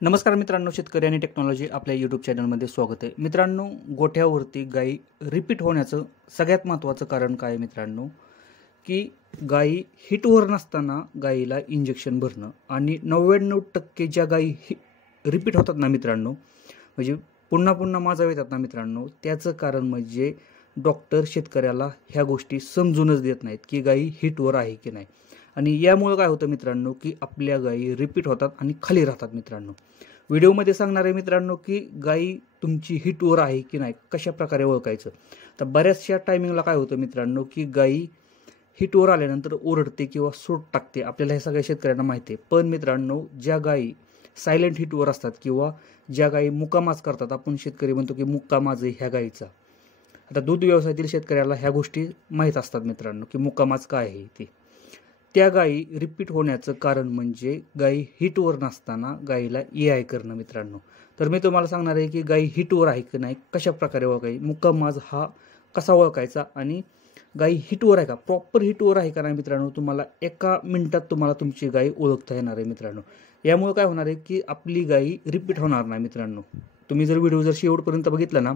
नमस्कार मित्रांनो, शेतकरी आणि टेक्नॉलॉजी आपल्या यूट्यूब चॅनलमध्ये स्वागत आहे. मित्रांनो, गोठ्यावरती गायी रिपीट होण्याचं सगळ्यात महत्त्वाचं कारण काय आहे मित्रांनो, की गायी हिटवर नसताना गायीला इंजेक्शन भरणं आणि 99% ज्या गायी रिपीट होतात ना मित्रांनो, म्हणजे पुन्हा पुन्हा माझा येतात ना मित्रांनो, त्याचं कारण म्हणजे डॉक्टर शेतकऱ्याला ह्या गोष्टी समजूनच देत नाहीत की गायी हिटवर आहे की नाही. आणि यामुळे काय होतं मित्रांनो, की आपल्या गायी रिपीट होतात आणि खाली राहतात मित्रांनो. व्हिडिओमध्ये सांगणार आहे मित्रांनो, की गायी तुमची हिटवर आहे की नाही कशा प्रकारे ओळखायचं. तर बऱ्याचशा टायमिंगला काय होतं मित्रांनो, की गायी हिटवर आल्यानंतर ओरडते किंवा सूट टाकते. आपल्याला हे सगळ्या शेतकऱ्यांना माहिती आहे. पण मित्रांनो, ज्या गायी सायलेंट हिटवर असतात किंवा ज्या गायी मुक्कामाज करतात, आपण शेतकरी म्हणतो की मुक्कामाज ह्या गायीचा. आता दूध व्यवसायातील शेतकऱ्याला ह्या गोष्टी माहीत असतात मित्रांनो, की मुक्कामाज काय आहे ते. त्या गायी रिपीट होण्याचं कारण म्हणजे गायी हिटवर नसताना गायीला ए करणं मित्रांनो. तर मी तुम्हाला सांगणार आहे की गायी हिटवर आहे की नाही, कशा प्रकारे ओळखायची, मुक्कामाज हा कसा ओळखायचा आणि गायी हिटवर आहे का, प्रॉपर हिटवर आहे का नाही मित्रांनो, तुम्हाला एका मिनिटात तुम्हाला तुमची गायी ओळखता येणार आहे मित्रांनो. यामुळे काय होणार आहे की आपली गायी रिपीट होणार नाही मित्रांनो. तुम्ही जर व्हिडिओ शेवटपर्यंत बघितला ना,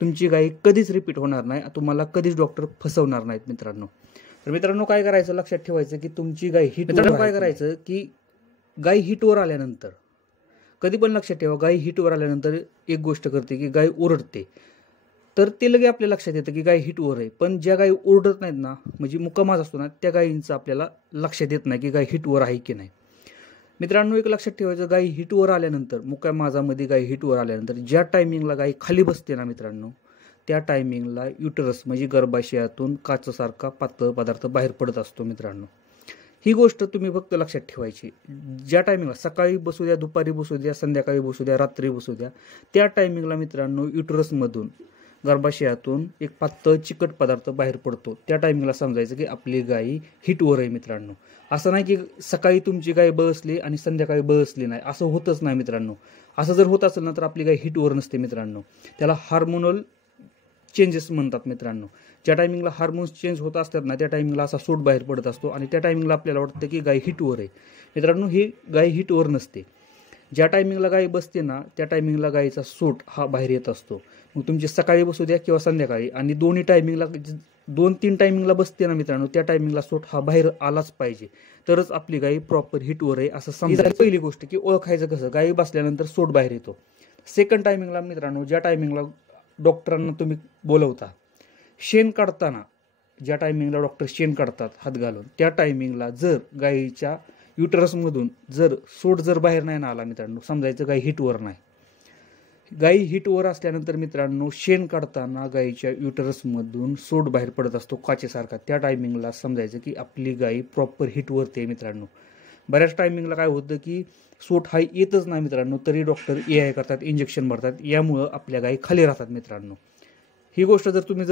तुमची गायी कधीच रिपीट होणार नाही, तुम्हाला कधीच डॉक्टर फसवणार नाहीत मित्रांनो. तर मित्रांनो, काय करायचं, लक्षात ठेवायचं की तुमची गाय हिटवर, काय करायचं की गाय हिटवर आल्यानंतर कधी पण लक्षात ठेवा, गाय हिटवर आल्यानंतर एक गोष्ट करते की गाय ओरडते. तर ते लगे आपल्या लक्षात येतं की गाय हिटवर आहे. पण ज्या गायी ओरडत नाहीत ना, म्हणजे मुक्कामाज असतो ना, त्या गायींचं आपल्याला लक्षात येत नाही की गाय हिटवर आहे की नाही. मित्रांनो, एक लक्षात ठेवायचं, गाय हिटवर आल्यानंतर, मुक्कामाजामध्ये गाय हिटवर आल्यानंतर ज्या टायमिंगला गाय खाली बसते ना मित्रांनो, त्या टायमिंगला युटरस म्हणजे गर्भाशयातून काचसारखा पातळ पदार्थ बाहेर पडत असतो मित्रांनो. ही गोष्ट तुम्ही फक्त लक्षात ठेवायची. ज्या टायमिंगला, सकाळी बसू द्या, दुपारी बसू द्या, संध्याकाळी बसू द्या, रात्री बसू द्या, त्या टायमिंगला मित्रांनो युटरसमधून, गर्भाशयातून एक पातळ चिकट पदार्थ बाहेर पडतो. त्या टायमिंगला समजायचं की आपली गायी हिटवर आहे मित्रांनो. असं नाही की सकाळी तुमची गाय बसली आणि संध्याकाळी बसली नाही, असं होतच नाही मित्रांनो. असं जर होत असेल ना, तर आपली गाय हिटवर नसते मित्रांनो. त्याला हार्मोनल चेंजेस म्हणतात मित्रांनो. ज्या टायमिंगला हार्मोन्स चेंज होत असतात ना, त्या टायमिंगला असा सूट बाहेर पडत असतो आणि त्या टायमिंगला आपल्याला वाटतं की गाय हिटवर आहे. मित्रांनो, ही गाय हिटवर नसते. ज्या टायमिंगला गाय बसते ना, त्या टायमिंगला गायीचा सूट हा बाहेर येत असतो. मग तुमची सकाळी बसू द्या किंवा संध्याकाळी, आणि दोन्ही टायमिंगला, 2-3 टायमिंगला बसते ना मित्रांनो, त्या टायमिंगला सूट हा बाहेर आलाच पाहिजे, तरच आपली गाय प्रॉपर हिटवर आहे असं समजायचं. पहिली गोष्ट की ओळखायचं कसं, गायी बसल्यानंतर सूट बाहेर येतो. सेकंड टायमिंगला मित्रांनो, ज्या टायमिंगला डॉक्टरांना तुम्ही बोलवता, शेण काढताना, ज्या टायमिंगला डॉक्टर शेण काढतात हात घालून, त्या टायमिंगला जर गायीच्या युटरसमधून जर सूट बाहेर नाही ना आला मित्रांनो, समजायचं गाय हिटवर नाही. गायी हिटवर असल्यानंतर मित्रांनो, शेण काढताना गायीच्या युटरसमधून सूट बाहेर पडत असतो काचेसारखा, त्या टायमिंगला समजायचं की आपली गायी प्रॉपर हिटवरती आहे मित्रांनो. बऱ्याच टायमिंगला काय होतं की सूट हा येतच नाही मित्रांनो, तरी डॉक्टर करतात, इंजेक्शन भरतात, यामुळं आपल्या गायी खाली राहतात मित्रांनो. ही गोष्ट जर तुम्ही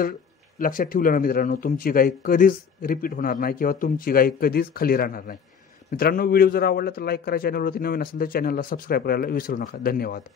लक्षात ठेवलं ना मित्रांनो, तुमची गाय कधीच रिपीट होणार नाही किंवा तुमची गाय कधीच खाली राहणार नाही मित्रांनो. व्हिडिओ जर आवडला तर लाईक करा, चॅनलवरती नवीन असेल तर चॅनलला सबस्क्राईब करायला विसरू नका. धन्यवाद.